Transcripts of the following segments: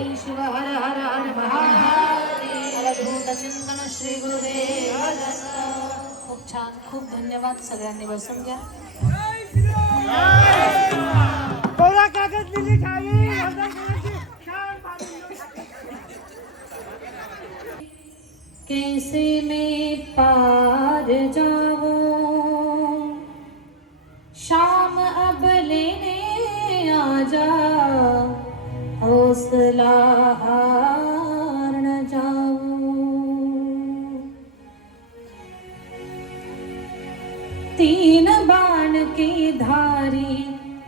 शिव हर हर हर महादेव अवधूत चिंतन श्री गुरुदेव दत्त। खूप छान, खूप धन्यवाद। सगळ्यांनी बसून घ्या। कैसे मैं पार जाऊं, शाम अब लेने आ जा, हौसला हार न जाऊं। तीन बाण की धारी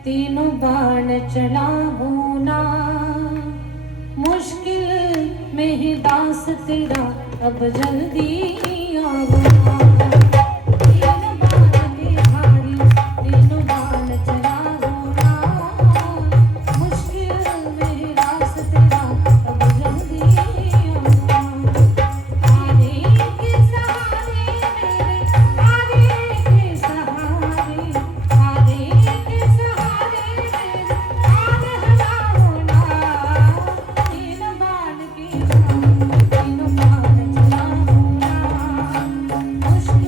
तीनों बाण चलाऊं ना, मुश्किल में ही दास तेरा अब जल्दी आवा। तीन बाण की धारी तीनों बाण चलाऊं ना, मुश्किल में ही दास तेरा अब जल्दी आवा। आरे के सहारे मेरे, आरे के सहारे, आरे के सहारे मेरे, आन हलाओ ना। तीन बाण की धारी तीनों बाण चलाऊं ना, मुश्किल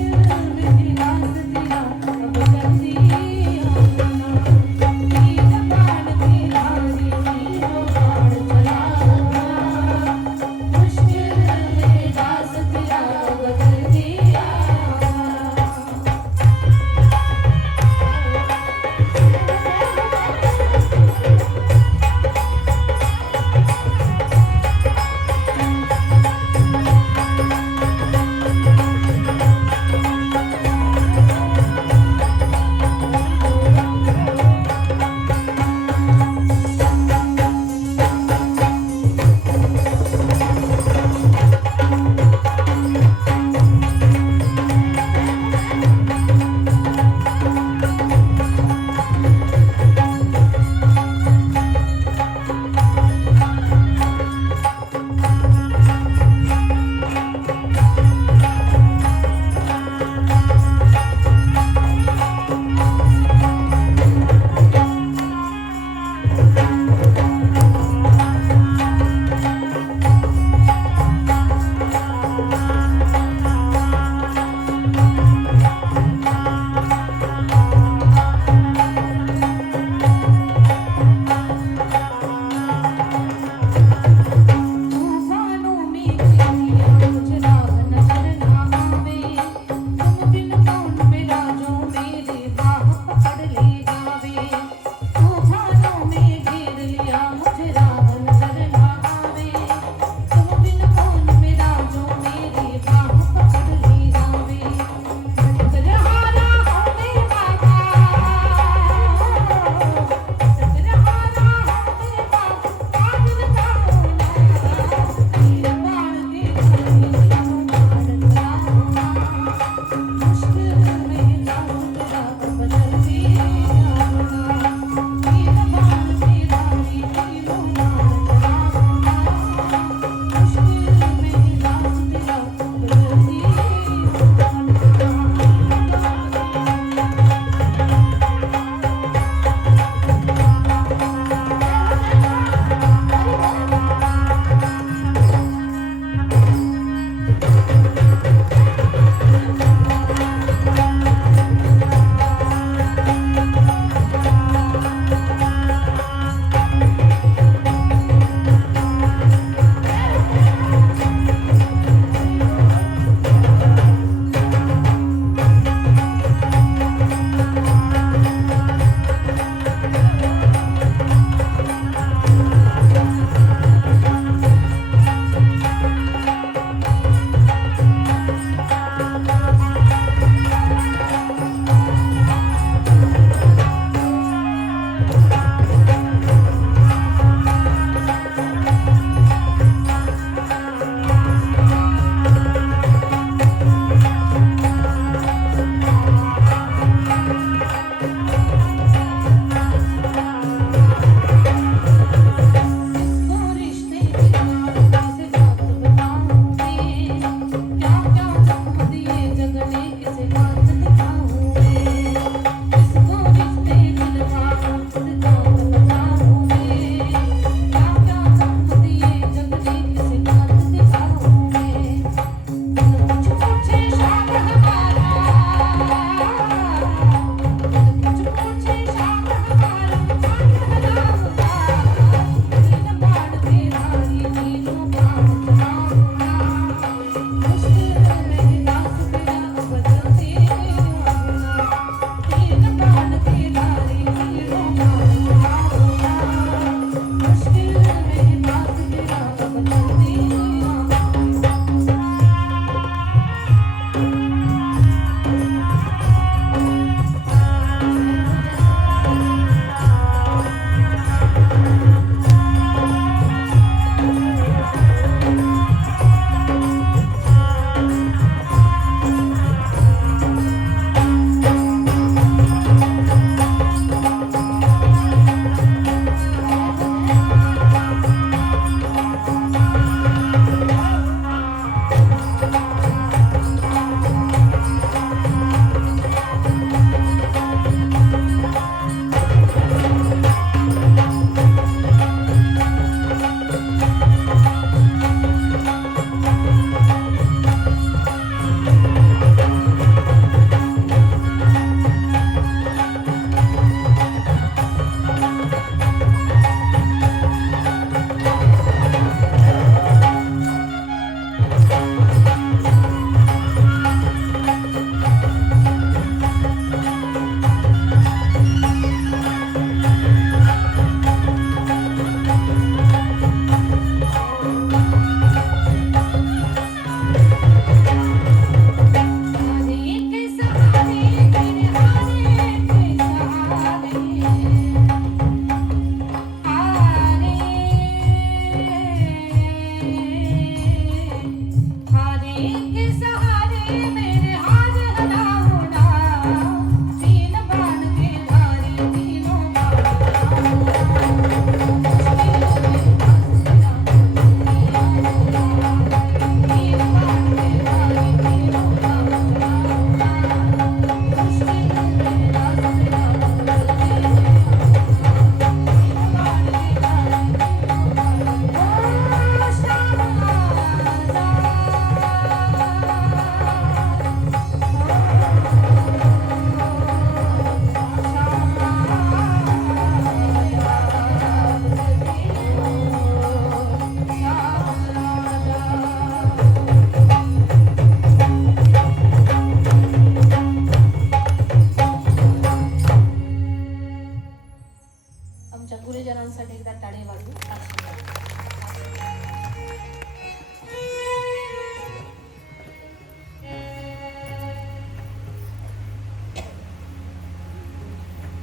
भजनांसाठी एकदा टाळे वाजू.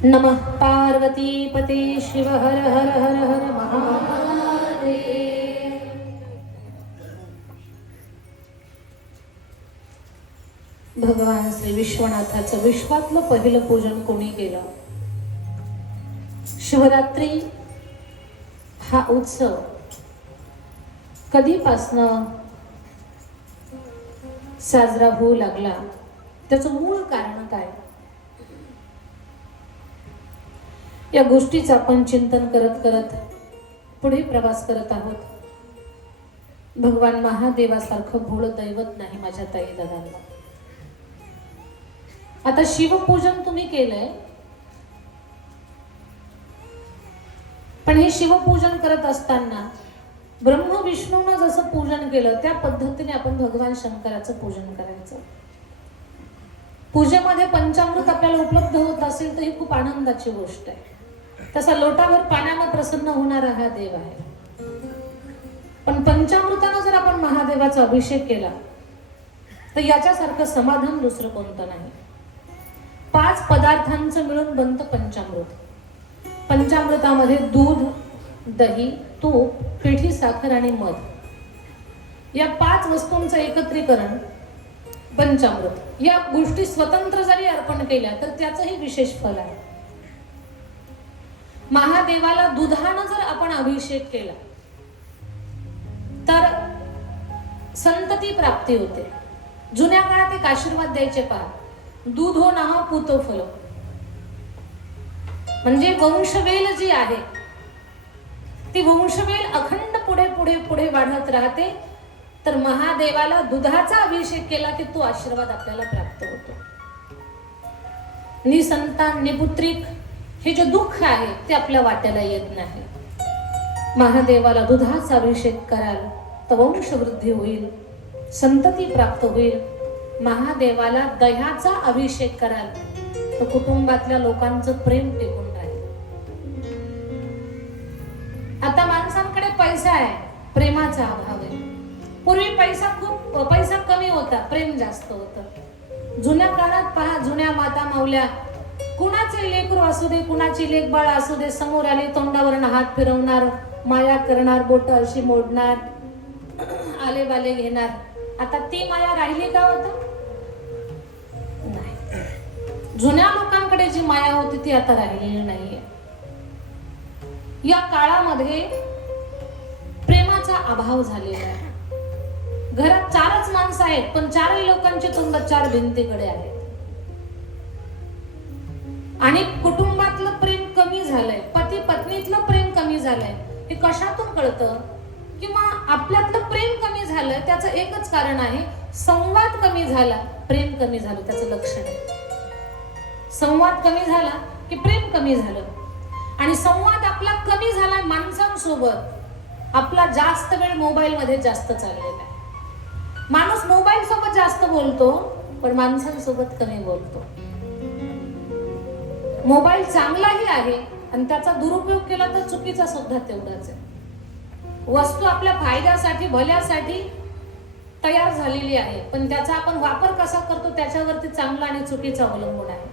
नमः पार्वती पते शिव हर हर हर हर महादेव. भगवान श्री विश्वनाथाचं विश्वातलं पहिलं पूजन कोणी केलं? शिवरात्री हा उत्सव कधीपासनं साजरा होऊ लागला? त्याचं मूळ कारण काय? या गोष्टीचं आपण चिंतन करत करत पुढे प्रवास करत आहोत. भगवान महादेवासारखं भोळ दैवत नाही माझ्या ताई दादांना. आता शिवपूजन तुम्ही केलंय, पण हे शिवपूजन करत असताना ब्रह्म विष्णूनं जसं पूजन केलं त्या पद्धतीने आपण भगवान शंकराचं पूजन करायचं. पूजेमध्ये पंचामृत आपल्याला उपलब्ध होत असेल तर ही खूप आनंदाची गोष्ट आहे. तसा लोटाभर पाण्यानं प्रसन्न होणारा हा देव आहे. पण पंचामृतानं जर आपण महादेवाचा अभिषेक केला तर याच्यासारखं समाधान दुसरं कोणतं नाही. 5 पदार्थांचं मिळून बनतं पंचामृत. पंचामृतामध्ये दूध, दही, तूप, पिठी साखर आणि मध या 5 वस्तूंचं एकत्रीकरण पंचामृत. या गोष्टी स्वतंत्र जरी अर्पण केल्या तर त्याचंही विशेष फल आहे. महादेवाला दुधानं जर आपण अभिषेक केला तर संतती प्राप्ती होते. जुन्या काळात एक आशीर्वाद द्यायचे पहा, दूधो नः पूतो फलो. म्हणजे वंशवेल जी आहे ती वंशवेल अखंड पुढे पुढे पुढे वाढत राहते. तर महादेवाला दुधाचा अभिषेक केला की तो आशीर्वाद आपल्याला प्राप्त होतो. निसंतान निपुत्रिक हे जे दुःख आहे ते आपल्या वाट्याला येत नाही. महादेवाला दुधाचा अभिषेक कराल तर वंशवृद्धी होईल, संतती प्राप्त होईल. महादेवाला दह्याचा अभिषेक कराल तर कुटुंबातल्या लोकांचं प्रेम टिकून राहील. आता माणसांकडे पैसा आहे, प्रेमाचा अभाव आहे. पूर्वी पैसा कमी होता, प्रेम जास्त होतं. जुन्या काळात पहा, जुन्या माता माऊल्या कुणाचे लेकरू असू दे, कुणाची लेकबाळ असू दे, समोर आले तोंडावरनं हात फिरवणार, माया करणार, बोट अशी मोडणार, आले बाले घेणार. आता ती माया राहिली का होता? नाही. जुन्या लोकांकडे जी माया होती ती आता राहिलेली नाहीये. या काळामध्ये प्रेमाचा अभाव झालेला आहे. घरात 4च माणसं आहेत पण 4ही लोकांचे तोंड 4 भिंतीकडे आहेत. आणि कुटुंबातलं प्रेम कमी झालंय, पती पत्नीतलं प्रेम कमी झालंय. हे कशातून कळतं? किंवा आपल्यातलं प्रेम कमी झालं त्याचं एकच कारण आहे, संवाद कमी झाला, प्रेम कमी झालं. त्याचं लक्षण आहे संवाद कमी झाला की प्रेम कमी झालं. आणि संवाद आपला कमी झाला माणसांसोबत, आपला जास्त वेळ मोबाईल मध्ये जास्त चाललेला आहे. माणूस मोबाईल सोबत जास्त बोलतो पण माणसांसोबत कमी बोलतो. मोबाईल चांगलाही आहे आणि त्याचा दुरुपयोग केला तर चुकीचा सुद्धा तेवढाच आहे. वस्तू आपल्या फायद्यासाठी भल्यासाठी तयार झालेली आहे, पण त्याचा आपण वापर कसा करतो त्याच्यावरती चांगला आणि चुकीचा अवलंबून आहे.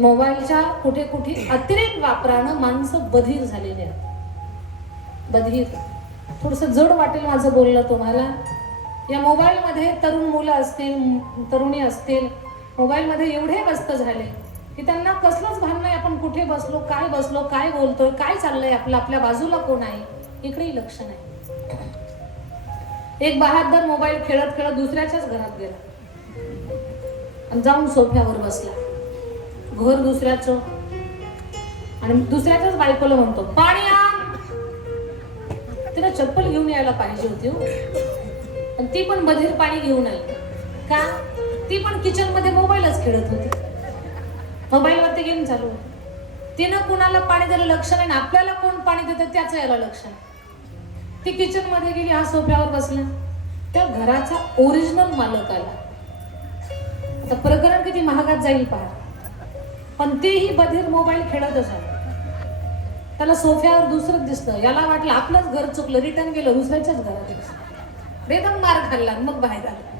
मोबाईलच्या कुठे कुठे अतिरेक वापरानं माणसं बधीर झालेली आहेत. बधीर थोडंसं जड वाटेल माझं बोलणं तुम्हाला. या मोबाईलमध्ये तरुण मुलं असतील, तरुणी असतील, मोबाईलमध्ये एवढे व्यस्त झाले की त्यांना कसलंच भान नाही आपण कुठे बसलो, काय बोलतोय, काय चाललंय आपलं, आपल्या बाजूला कोण आहे, इकडेही लक्ष नाही. एक बहादर मोबाईल खेळत खेळत दुसऱ्याच्याच घरात गेला आणि जाऊन सोफ्यावर बसला. घर दुसऱ्याचं आणि दुसऱ्याच्याच बायकोला म्हणतो पाणी आण. तिला चप्पल घेऊन यायला पाहिजे होती आणि ती पण बधीर पाणी घेऊन आली. का? ती पण किचन मध्ये मोबाईलच खेळत होती, मोबाईलवरती गेम चालू होती. तिनं कुणाला पाणी द्यायला लक्ष नाही, आपल्याला कोण पाणी देतं त्याचं यायला लक्ष नाही. ती किचन मध्ये गेली, हा सोफ्यावर बसला. त्या घराचा ओरिजिनल मालक आला. आता प्रकरण किती महागात जाईल पहा, पण तेही बधीर मोबाईल खेळतच आहे. त्याला सोफ्यावर दुसरंच दिसतं, याला वाटलं आपलंच घर चुकलं, रिटर्न गेलं दुसऱ्याच्याच घरात, बेदम मार खाल्ला, मग बाहेर आलं.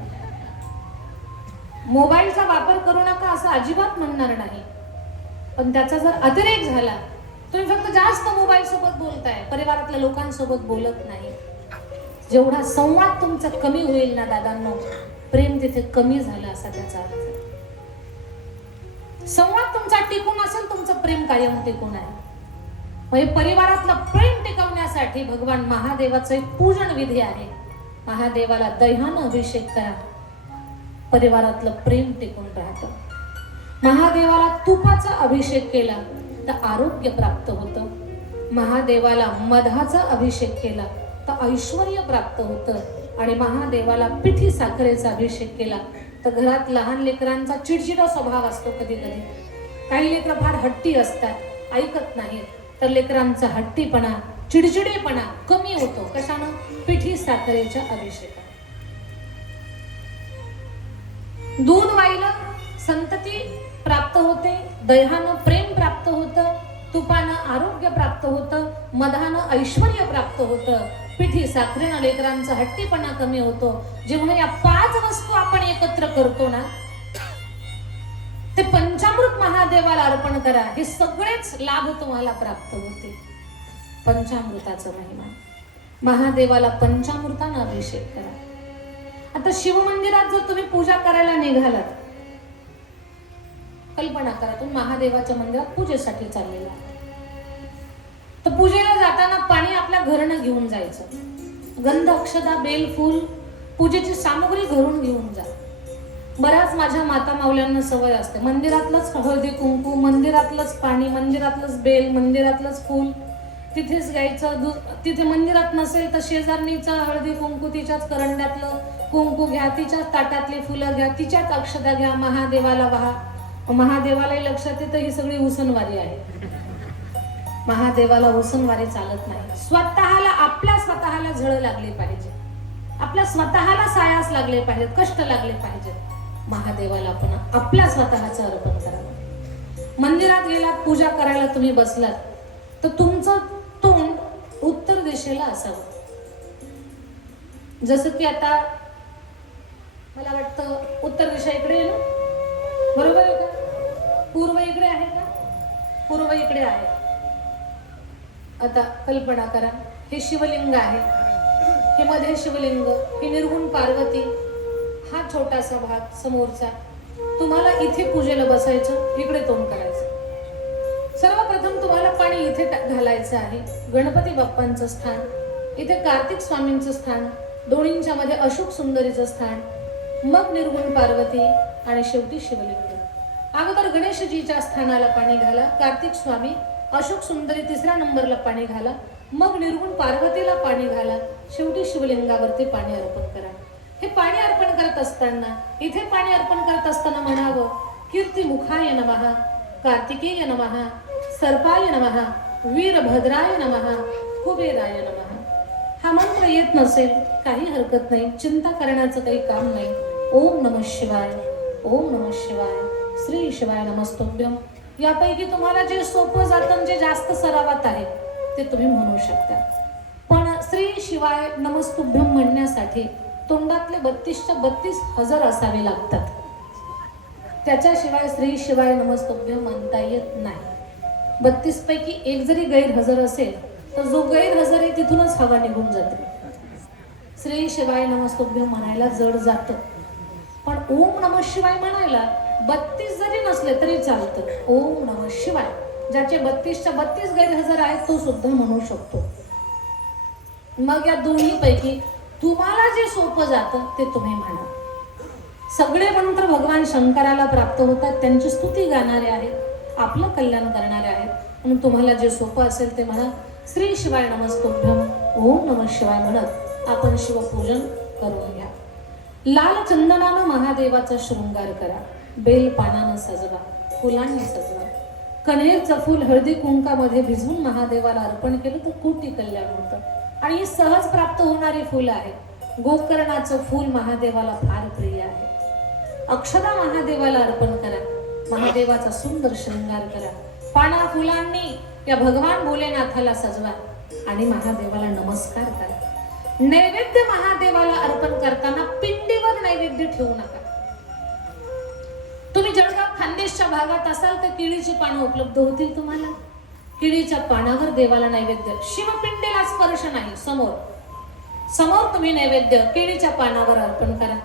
मोबाईलचा वापर करू नका असं अजिबात म्हणणार नाही, पण त्याचा जर अतिरेक झाला, तुम्ही फक्त जास्त मोबाईल सोबत बोलताय, परिवारातल्या लोकांसोबत बोलत नाही, जेवढा संवाद तुमचा कमी होईल ना दादांनो, प्रेम तिथे कमी झालं असा त्याचा अर्थ. संवाद तुमचा टिकून असेल, तुमचं प्रेम कायम टिकून आहे. म्हणजे परिवारातलं प्रेम टिकवण्यासाठी भगवान महादेवाचं एक पूजन विधी आहे. महादेवाला दह्यानं अभिषेक करा, परिवारातलं प्रेम टिकून राहतं. महादेवाला तुपाचा अभिषेक केला तर आरोग्य प्राप्त होतं. महादेवाला मधाचा अभिषेक केला तर ऐश्वर्य प्राप्त होतं. आणि महादेवाला पिठी साखरेचा अभिषेक केला तर घरात लहान लेकरांचा चिडचिडा स्वभाव असतो. कधी कधी काही लेकरं फार हट्टी असतात, ऐकत नाहीत, तर लेकरांचा हट्टीपणा, चिडचिडेपणा कमी होतो. कशानं? पिठी साखरेच्या अभिषेकाने. दूध वाईला संतती प्राप्त होते, दह्यानं प्रेम प्राप्त होतं, तुपानं आरोग्य प्राप्त होतं, मधानं ऐश्वर्य प्राप्त होतं, पिठी साखरेनं लेकरांचा हट्टीपणा कमी होतो. जेव्हा या 5 वस्तू आपण एकत्र करतो ना, ते पंचामृत महादेवाला अर्पण करा, हे सगळेच लाभ तुम्हाला प्राप्त होते. पंचामृताचा महिमा, महादेवाला पंचामृतानं अभिषेक करा. आता शिवमंदिरात जर तुम्ही पूजा करायला निघालात, कल्पना करा तुम्ही महादेवाच्या मंदिरात पूजेसाठी चाललेला, तर पूजेला जाताना पाणी आपल्या घरनं घेऊन जायचं. गंध, अक्षता, बेल, फूल, पूजेची सामग्री घरून घेऊन जा. बऱ्याच माझ्या माता माऊल्यांना सवय असते, मंदिरातलंच हळदी कुंकू, मंदिरातलंच पाणी, मंदिरातलंच बेल, मंदिरातलंच फूल तिथेच घ्यायचं. तिथे मंदिरात नसेल तर शेजारणीचं हळदी कुंकू, तिच्याच करंड्यातलं कुंकू घ्या, तिच्याच ताटातली फुलं घ्या, तिच्याच अक्षता घ्या, महादेवाला वाहा. महादेवालाही लक्षात येतं ही सगळी उसनवारी आहे. महादेवाला उसनवारी चालत नाही. स्वतःला, आपल्या स्वतःला झळ लागली पाहिजे, आपल्या स्वतःला सायास लागले पाहिजेत, कष्ट लागले पाहिजेत. महादेवाला आपण आपल्या स्वतःचं अर्पण करावं. मंदिरात गेलात, पूजा करायला तुम्ही बसलात तर तुमचं तोंड उत्तर दिशेला असावं. जसं की आता मला वाटतं उत्तर दिशा इकडे आहे ना, बरोबर आहे का? पूर्व इकडे आहे का? पूर्व इकडे आहे. आता कल्पना करा, हे शिवलिंग आहे, हे मध्ये शिवलिंग, हे निर्गुण पार्वती, हा छोटासा भाग समोरचा. तुम्हाला इथे पूजेला बसायचं, इकडे तोंड करायचं. सर्वप्रथम तुम्हाला पाणी इथे घालायचं आहे, गणपती बाप्पांचं स्थान, इथे कार्तिक स्वामींचं स्थान, दोन्हींच्या मध्ये अशोक सुंदरीचं स्थान, मग निर्गुण पार्वती आणि शेवटी शिवलिंग. अगोदर गणेशजीच्या स्थानाला पाणी घाला, कार्तिक स्वामी, अशोक सुंदरी 3ऱ्या नंबरला पाणी घाला, मग निर्गुण पार्वतीला पाणी घाला, शेवटी शिवलिंगावरती पाणी अर्पण करा. हे पाणी अर्पण करत असताना, इथे पाणी अर्पण करत असताना म्हणावं, कीर्तिमुखाय नमः, कार्तिकेय नमः, सर्पाय नमः, वीरभद्राय नमः, कुबेराय नमः. हा मंत्र येत नसेल काही हरकत नाही, चिंता करण्याचं काही काम नाही. ओम नमः शिवाय, ओम नमः शिवाय, श्री शिवाय नमस्तुभ्यम. यापैकी तुम्हाला जे सोपं जातं, जे जास्त सरावात आहे ते तुम्ही म्हणू शकता. पण श्री शिवाय नमस्तुभ्यम म्हणण्यासाठी तोंडातले 32च्या 32 हजर असावे लागतात. त्याच्याशिवाय श्री शिवाय नमस्तुभ्यम म्हणता येत नाही. 32 पैकी एक जरी गैरहजर असेल तर जो गैरहजर आहे तिथूनच हवा निघून जाते. श्री शिवाय नमस्तुभ्यम म्हणायला जड जातं, पण ओम नमः शिवाय म्हणायला 32 जरी नसले तरी चालतं. ओम नमः शिवाय, ज्याचे 32च्या 32 गैरहजर आहेत तो सुद्धा म्हणू शकतो. मग या दोन्ही पैकी तुम्हाला जे सोपं जातं ते तुम्ही म्हणा. सगळे मंत्र भगवान शंकराला प्राप्त होतात, त्यांची स्तुती गाणारे आहेत, आपलं कल्याण करणारे आहेत. म्हणून तुम्हाला जे सोपं असेल ते म्हणा. श्री शिवाय नमस्तुभ्यम, ओम नमः शिवाय म्हणत आपण शिवपूजन करून घ्या. लाल चंदनानं महादेवाचा शृंगार करा, बेल पानानं सजवा, फुलांनी सजवा. कण्हेरचं फूल हळदी कुंकामध्ये भिजवून महादेवाला अर्पण केलं तर कोटी कल्याण होतं. आणि ही सहज प्राप्त होणारी फुलं आहेत. गोकर्णाचं फूल महादेवाला फार प्रिय आहे. अक्षता महादेवाला अर्पण करा, महादेवाचा सुंदर शृंगार करा. पाना फुलांनी या भगवान भोलेनाथाला सजवा आणि महादेवाला नमस्कार करा. नैवेद्य महादेवाला अर्पण करताना पिंडीवर नैवेद्य ठेवू नका. तुम्ही जळगाव खानदेशच्या भागात असाल तर केळीची पानं उपलब्ध होतील तुम्हाला. केळीच्या पानावर देवाला नैवेद्य, शिवपिंडीला स्पर्श नाही, समोर तुम्ही नैवेद्य केळीच्या पानावर अर्पण करा.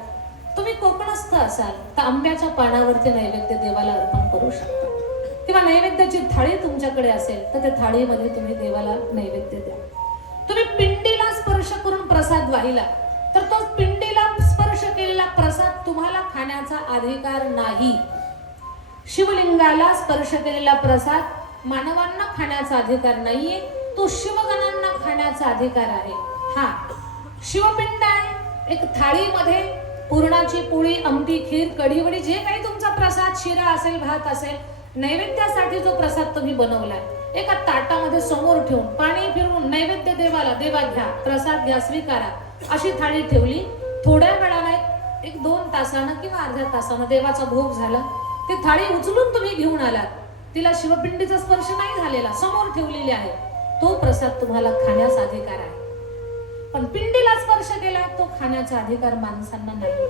तुम्ही कोकणस्थ असाल तर आंब्याच्या पानावरती नैवेद्य देवाला अर्पण करू शकता, किंवा नैवेद्याची थाळी तुमच्याकडे असेल तर त्या थाळीमध्ये तुम्ही देवाला नैवेद्य द्या. तुम्ही पिंडीला स्पर्श करून प्रसाद वाहिला तर तो पिंडीला स्पर्श केलेला प्रसाद तुम्हाला खाण्याचा अधिकार नाही. शिवलिंगाला स्पर्श केलेला प्रसाद मानवांना खाण्याचा अधिकार नाहीये, तो शिवगणांना खाण्याचा अधिकार आहे. हा शिवपिंड आहे, एक थाळीमध्ये पुरणाची पोळी, आमटी, खीर, कढीवडी, जे काही तुमचा प्रसाद, शिरा असेल, भात असेल, नैवेद्यासाठी जो प्रसाद तुम्ही बनवलाय, एका ताटामध्ये समोर ठेवून पाणी फिरवून नैवेद्य देवाला, देवा घ्या, प्रसाद घ्या, स्वीकारा, अशी थाळी ठेवली. थोड्या वेळाने एक 2 तासानं किंवा अर्ध्या तासानं देवाचा भोग झाला, ती थाळी उचलून तुम्ही घेऊन आलात, तिला शिवपिंडीचा स्पर्श नाही झालेला, समोर ठेवलेली आहे, तो प्रसाद तुम्हाला खाण्यास अधिकार आहे. पण पिंडीला स्पर्श केला तो खाण्याचा अधिकार माणसांना नाही.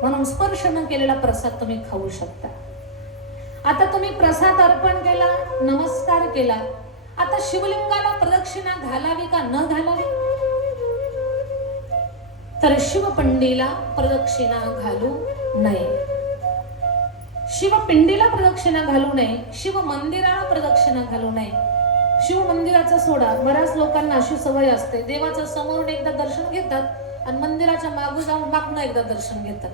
म्हणून स्पर्श न केलेला प्रसाद तुम्ही खाऊ शकता. आता तुम्ही प्रसाद अर्पण केला, नमस्कार केला, आता शिवलिंगाला प्रदक्षिणा घालावी का न घालावी? तर शिवपिंडीला प्रदक्षिणा घालू नये. शिवपिंडीला प्रदक्षिणा घालू नये, शिव मंदिराला प्रदक्षिणा घालू नये. शिव मंदिराचा सोडा, बऱ्याच लोकांना अशी सवय असते, देवाचं समोरून एकदा दर्शन घेतात आणि मंदिराच्या मागून जाऊन मागणं एकदा दर्शन घेतात.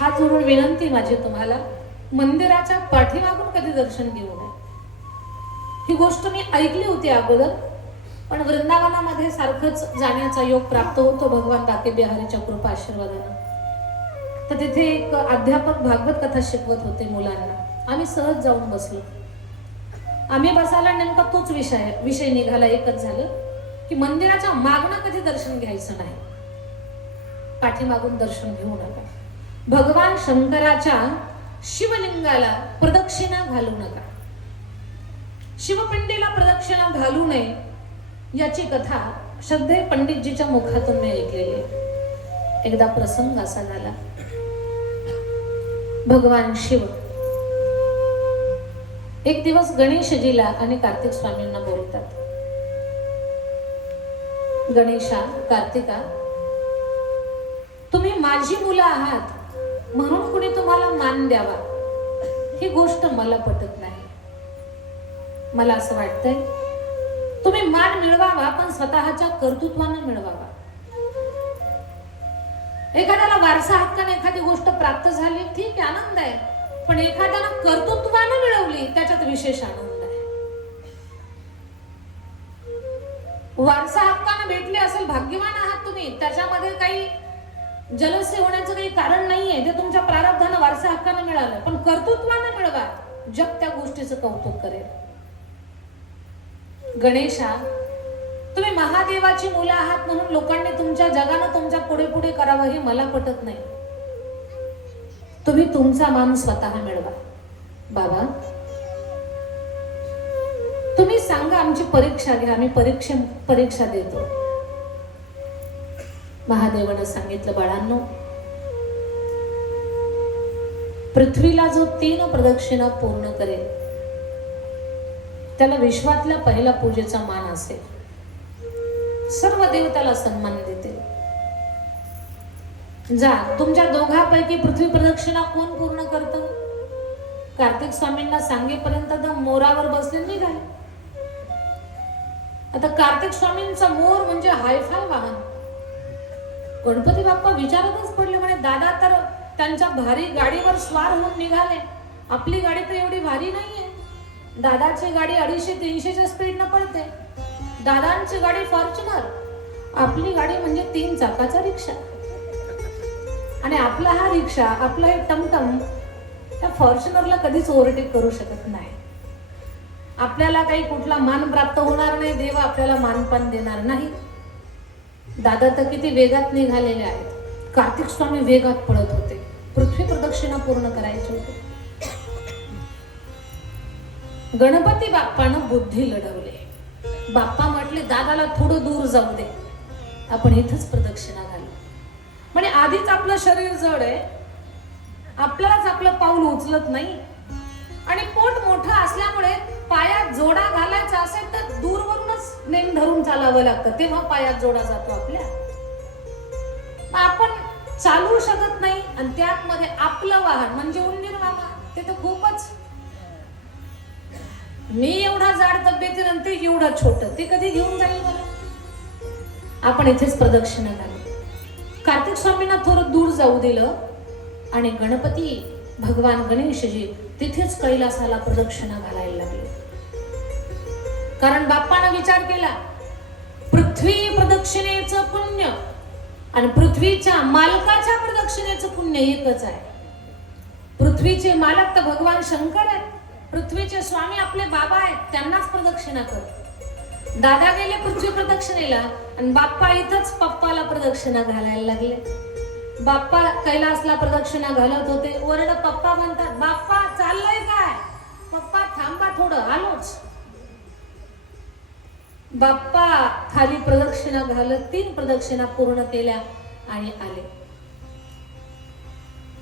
हात जोडून विनंती माझी तुम्हाला, मंदिराच्या पाठीमागून कधी दर्शन घेऊ नये. ही गोष्ट मी ऐकली होती अगोदर, पण वृंदावनामध्ये सारखंच जाण्याचा योग प्राप्त होतो भगवान बाके बिहारीच्या कृपा आशीर्वादानं. तर तिथे एक अध्यापक भागवत कथा शिकवत होते मुलांना. आम्ही सहज जाऊन बसलो. आम्ही बसायला नेमका तोच विषय निघाला. एकच झालं की मंदिराच्या मागणं कधी दर्शन घ्यायचं नाही, पाठीमागून दर्शन घेऊ नका. भगवान शंकराच्या शिवलिंगाला प्रदक्षिणा घालू नका, शिवपिंडीला प्रदक्षिणा घालू नये, याची कथा श्रद्धे पंडितजीच्या मुखातून मी ऐकलेली. एकदा प्रसंग असा झाला, भगवान शिव एक दिवस गणेशजीला आणि कार्तिक स्वामींना बोलतात, गणेशा, कार्तिका, तुम्ही माझी मुलं आहात म्हणून कुणी तुम्हाला मान द्यावा, ही गोष्ट मला पटत नाही. मला असं वाटतंय तुम्ही मान मिळवावा पण स्वतःच्या कर्तृत्वानं मिळवावा. एखाद्याला वारसा हक्काने एखादी गोष्ट प्राप्त झाली, ठीक आहे, आनंद आहे, पण एखाद्यानं कर्तृत्वानं मिळवली त्याच्यात विशेष आनंद आहे. वारसा हक्कानं भेटले असेल, भाग्यवान आहात तुम्ही, त्याच्यामध्ये काही जलस्य होण्याचं काही कारण नाहीये, जे तुमच्या प्रारब्धानं वारसा हक्कानं मिळालं, पण कर्तृत्वानं मिळवा, जग त्या गोष्टीचं कौतुक करेल. गणेशा, तुम्ही महादेवाची मुलं आहात म्हणून लोकांनी तुमच्या, जगानं तुमच्या पुढे पुढे करावं हे मला पटत नाही. तुम्ही तुमचा मान स्वतः मिळवा. बाबा, तुम्ही सांगा, आमची परीक्षा घ्या, आम्ही परीक्षा देतो. महादेवानं सांगितलं, बाळांनो, पृथ्वीला जो 3 प्रदक्षिणा पूर्ण करेल त्याला विश्वातल्या पहिला पूजेचा मान असेल. सर्व देव त्याला सन्मान देतील. जा, तुमच्या दोघांपैकी पृथ्वी प्रदक्षिणा कोण पूर्ण करतं? कार्तिक स्वामींना सांगेपर्यंत मोरावर बसले निघाले. आता कार्तिक स्वामींचा मोर म्हणजे हायफाय वाहन. गणपती बाप्पा विचारतच पडले, म्हणे दादा तर त्यांच्या भारी गाडीवर स्वार होऊन निघाले, आपली गाडी तर एवढी भारी नाहीये. दादाची गाडी 250-300च्या स्पीडनं पडते, दादांची गाडी फॉर्च्युनर, आपली गाडी म्हणजे 3 चाकाचा रिक्षा. आणि आपला हा रिक्षा, आपला हे टमटम त्या फॉर्च्युनरला कधीच ओव्हरटेक करू शकत नाही. आपल्याला काही कुठला मान प्राप्त होणार नाही, देव आपल्याला मानपान देणार नाही. दादा तर किती वेगात निघालेले आहेत. कार्तिक स्वामी वेगात पळत होते, पृथ्वी प्रदक्षिणा पूर्ण करायची होती. गणपती बाप्पानं बुद्धी लढवले. बाप्पा म्हटले दादाला थोडं दूर जाऊ दे, आपण इथंच प्रदक्षिणा घालू. म्हणजे आधीच आपलं शरीर जड आहे, आपल्यालाच आपलं पाऊल उचलत नाही, आणि पोट मोठं असल्यामुळे पायात जोडा घालायचा असेल तर दूरवरूनच नेम धरून चालावं लागतं, तेव्हा पायात जोडा जातो आपल्या. आपण चालू शकत नाही, आणि त्यात मध्ये आपलं वाहन म्हणजे उंदीर मामा, ते तर खूपच. मी एवढा जाड तब्येतीनंतर एवढं छोट, ते कधी घेऊन जाईल मला. आपण इथेच प्रदक्षिणा घालू. कार्तिक स्वामींना थोडं दूर जाऊ दिलं, आणि गणपती भगवान गणेशजी तिथेच कैलासाला प्रदक्षिणा घालायला लागले. कारण बाप्पानं विचार केला, पृथ्वी प्रदक्षिणेचं पुण्य आणि पृथ्वीच्या मालकाच्या प्रदक्षिणेचं पुण्य एकच आहे. पृथ्वीचे मालक तर भगवान शंकर आहेत, पृथ्वीचे स्वामी आपले बाबा आहेत, त्यांनाच प्रदक्षिणा कर. दादा गेले पृथ्वी प्रदक्षिणेला, आणि बाप्पा इथंच पप्पाला प्रदक्षिणा घालायला लागले. बाप्पा कैलासला प्रदक्षिणा घालत होते, वरड पप्पा म्हणतात, बाप्पा चाललंय काय? पप्पा थांबा थोडं, आलोच. बाप्पा खाली प्रदक्षिणा घालत 3 प्रदक्षिणा पूर्ण केल्या आणि आले.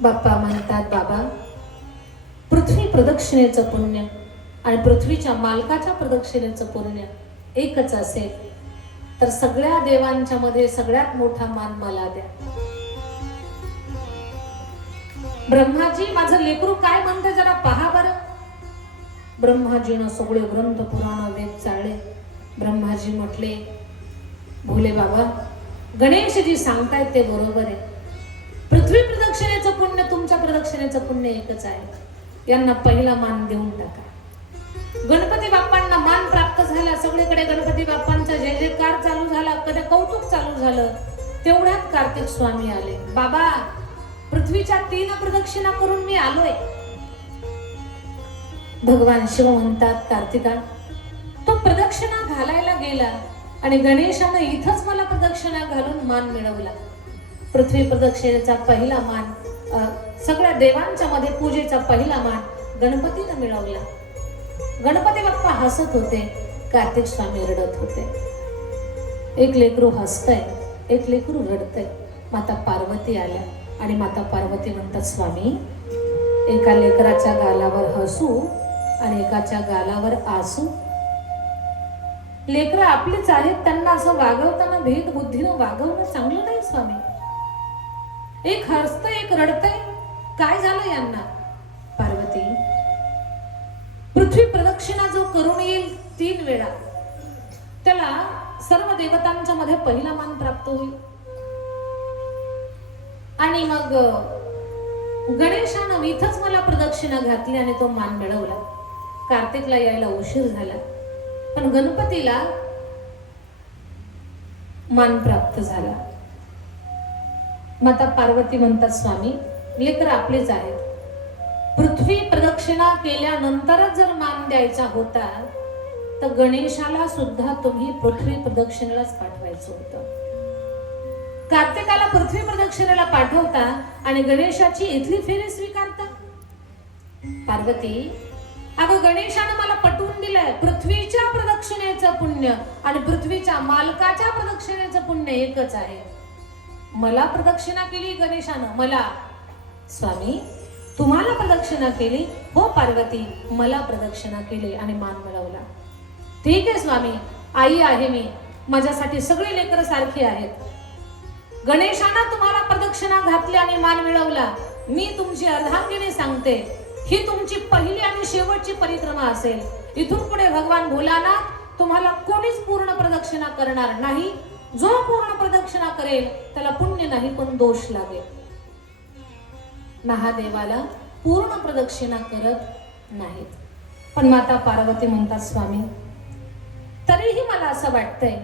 बाप्पा म्हणतात, बाबा पृथ्वी प्रदक्षिणेचं पुण्य आणि पृथ्वीच्या मालकाच्या प्रदक्षिणेचं पुण्य एकच असेल तर सगळ्या देवांच्या मध्ये सगळ्यात मोठा मान मला द्या. ब्रह्माजी माझं लेकरू काय म्हणते जरा पहा बरं. ब्रह्माजीनं सगळे ग्रंथ पुराण वेद चाळले. ब्रह्माजी म्हटले, भोले बाबा गणेशजी सांगतायत ते बरोबर आहे. पृथ्वी प्रदक्षिणेचं पुण्य तुमच्या प्रदक्षिणेचं पुण्य एकच आहे, यांना पहिला मान देऊन टाका. गणपती बाप्पांना मान प्राप्त झाला. सगळीकडे गणपती बाप्पांचा जय जयकार चालू झाला, कधी कौतुक चालू झालं. तेवढ्यात कार्तिक स्वामी आले. बाबा पृथ्वीच्या 3 प्रदक्षिणा करून मी आलोय. भगवान शिव म्हणतात, कार्तिका तो प्रदक्षिणा घालायला गेला आणि गणेशानं इथंच मला प्रदक्षिणा घालून मान मिळवला. पृथ्वी प्रदक्षिणेचा पहिला मान, सगळ्या देवांच्या मध्ये पूजेचा पहिला मान गणपतीनं मिळवला. गणपती बाप्पा हसत होते, कार्तिक स्वामी रडत होते. एक लेकरू हसतंय, एक लेकरू रडतंय. माता पार्वती आल्या आणि माता पार्वती म्हणतात, स्वामी एका लेकराच्या गालावर हसू आणि एकाच्या गालावर आसू. लेकरं आपलीच आहेत, त्यांना असं वागवताना भेद बुद्धीनं वागवणं चांगलं नाही स्वामी. एक हसतंय एक रडतंय, काय झालं यांना? पार्वती पृथ्वी प्रदक्षिणा जो करून येईल 3 वेळा त्याला सर्व देवतांच्या मध्ये पहिला मान प्राप्त होईल. आणि मग गणेशानं इथंच मला प्रदक्षिणा घातली आणि तो मान मिळवला. कार्तिकला यायला उशीर झाला, पण गणपतीला मान प्राप्त झाला. माता पार्वती म्हणतात, स्वामी लेकर आपलेच आहेत. पृथ्वी प्रदक्षिणा केल्यानंतरच जर मान द्यायचा होता तर गणेशाला सुद्धा तुम्ही पृथ्वी प्रदक्षिणेलाच पाठवायचं होतं. कार्तिकाला पृथ्वी प्रदक्षिणेला पाठवता आणि गणेशाची इथली फेरी स्वीकारता. पार्वती अगं गणेशानं मला पटवून दिलंय, पृथ्वीच्या प्रदक्षिणेचं पुण्य आणि पृथ्वीच्या मालकाच्या प्रदक्षिणेचं पुण्य एकच आहे. मला प्रदक्षिणा केली गणेशानं, मला. स्वामी तुम्हाला प्रदक्षिणा केली? हो पार्वती मला प्रदक्षिणा केली आणि मान मिळवला. ठीक आहे स्वामी, आई आहे मी, माझ्यासाठी सगळे लेकरं सारखी आहेत. गणेशानं तुम्हाला प्रदक्षिणा घातली आणि मान मिळवला. मी तुमची अर्धांगिनी सांगते, ही तुमची पहिली आणि शेवटची परिक्रमा असेल. इथून पुढे भगवान भोलानाथ तुम्हाला कोणीच पूर्ण प्रदक्षिणा करणार नाही. जो पूर्ण प्रदक्षिणा करेल त्याला पुण्य नाही पण दोष लागेल. महादेवाला पूर्ण प्रदक्षिणा करत नाहीत. पण माता पार्वती म्हणतात, स्वामी तरीही मला असं वाटतंय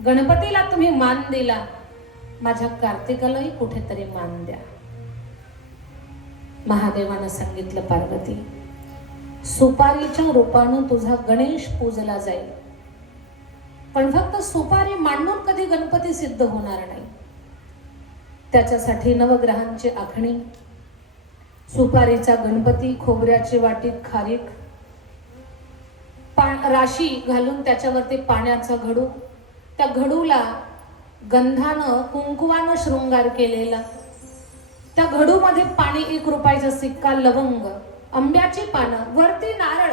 गणपतीला तुम्ही मान दिला, माझ्या कार्तिकालाही कुठेतरी मान द्या. महादेवानं सांगितलं, पार्वती सुपारीच्या रूपानं तुझा गणेश पूजला जाईल, पण फक्त सुपारी मांडून कधी गणपती सिद्ध होणार नाही. त्याच्यासाठी नवग्रहांची आखणी, सुपारीचा गणपती, खोबऱ्याची वाटीत खारीक, राशी घालून त्याच्यावरती पाण्याचा घडू, त्या घडूला गंधानं कुंकुवानं शृंगार केलेला, त्या घडूमध्ये पाणी 1 रुपयाचा सिक्का, लवंग, आंब्याची पानं, वरती नारळ,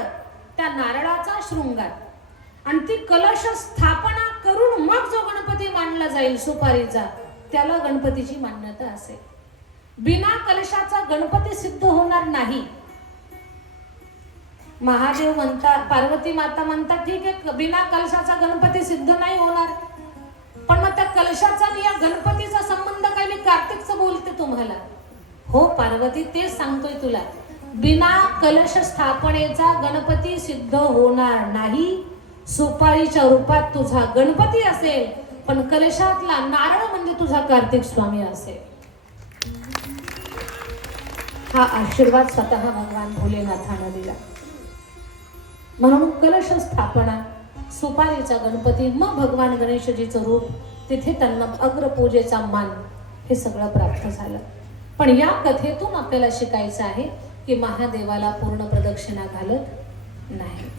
त्या नारळाचा शृंगार, आणि ती कलश स्थापना करून मग जो गणपती मांडला जाईल सुपारीचा, त्याला गणपतीची मान्यता असेल. बिना कलशाचा गणपती सिद्ध होणार नाही. महादेव म्हणतात, पार्वती माता म्हणतात, ठीक आहे बिना कलशाचा गणपती सिद्ध नाही होणार, पण मग त्या कलशाचा आणि या गणपतीचा संबंध काय? मी कार्तिकचं बोलते तुम्हाला. हो पार्वती, तेच सांगतोय तुला. बिना कलश स्थापनेचा गणपती सिद्ध होणार नाही. सुपारीच्या रूपात तुझा गणपती असेल, पण कलशातला नारळ म्हणजे तुझा कार्तिक स्वामी असेल. हा आशीर्वाद स्वतः भगवान भोलेनाथानं दिला. म्हणून कलश स्थापना, सुपारीचा गणपती, मग भगवान गणेशजीचं रूप, तिथे त्यांना अग्रपूजेचा मान, हे सगळं प्राप्त झालं. पण या कथेतून आपल्याला शिकायचं आहे की महादेवाला पूर्ण प्रदक्षिणा घालत नाही.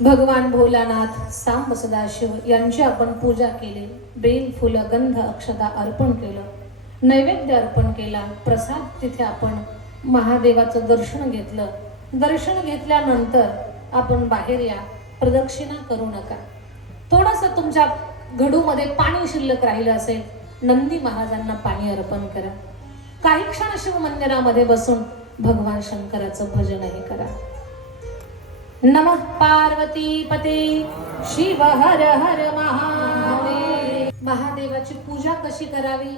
भगवान भोलानाथ, सांब सदाशिव यांची आपण पूजा केली, बेल, फुलं, गंध, अक्षता अर्पण केलं, नैवेद्य अर्पण केला, प्रसाद तिथे आपण महादेवाचं दर्शन घेतलं. दर्शन घेतल्यानंतर आपण बाहेर या, प्रदक्षिणा करू नका. थोडंसं तुमच्या घडूमध्ये पाणी शिल्लक राहिलं असेल, नंदी महाराजांना पाणी अर्पण करा. काही क्षण शिव मंदिरामध्ये बसून भगवान शंकराचं भजनही करा. नमः पार्वती पते शिव हर हर महादेव. महादेवाची पूजा कशी करावी